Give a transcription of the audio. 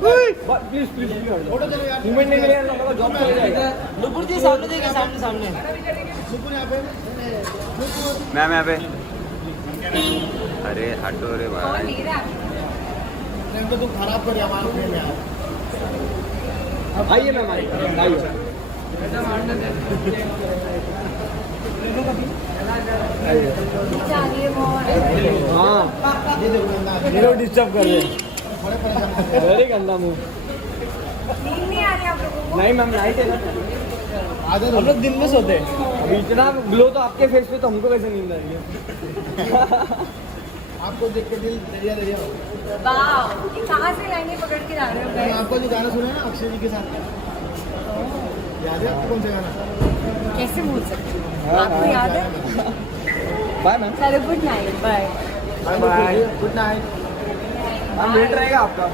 Please please movement नहीं मिलेगा तो जॉब चले जाएगा। नुपुर जी सामने देखिए, सामने सामने। मैम यहाँ पे। अरे हटो रे भाई। तो तू खराब कर हमारे में यार। आइए मैम आइए। हाँ मेरे को डिस्टर्ब कर रहे हैं। वेरी गंदा मुंह। नहीं मैम लाइट है ना, हम लोग दिन में सोते हैं। अभी इतना ग्लो तो आपके फेस पे, तो हमको कैसे नींद आ रही है? आपको देख के दिल दरिया दरिया हो गया। वाह, ये कहाँ से लाइनें पकड़ के ला रहे हो मैंने आपको जो गाना सुना है ना अक्षय जी के साथ, याद है आपको कौन सा गाना? कैसे भूल सकती हूँ, आपको याद है? Bye ma'am. चलो good night, bye. Bye bye. Good night. Ma'am wait रहेगा आपका।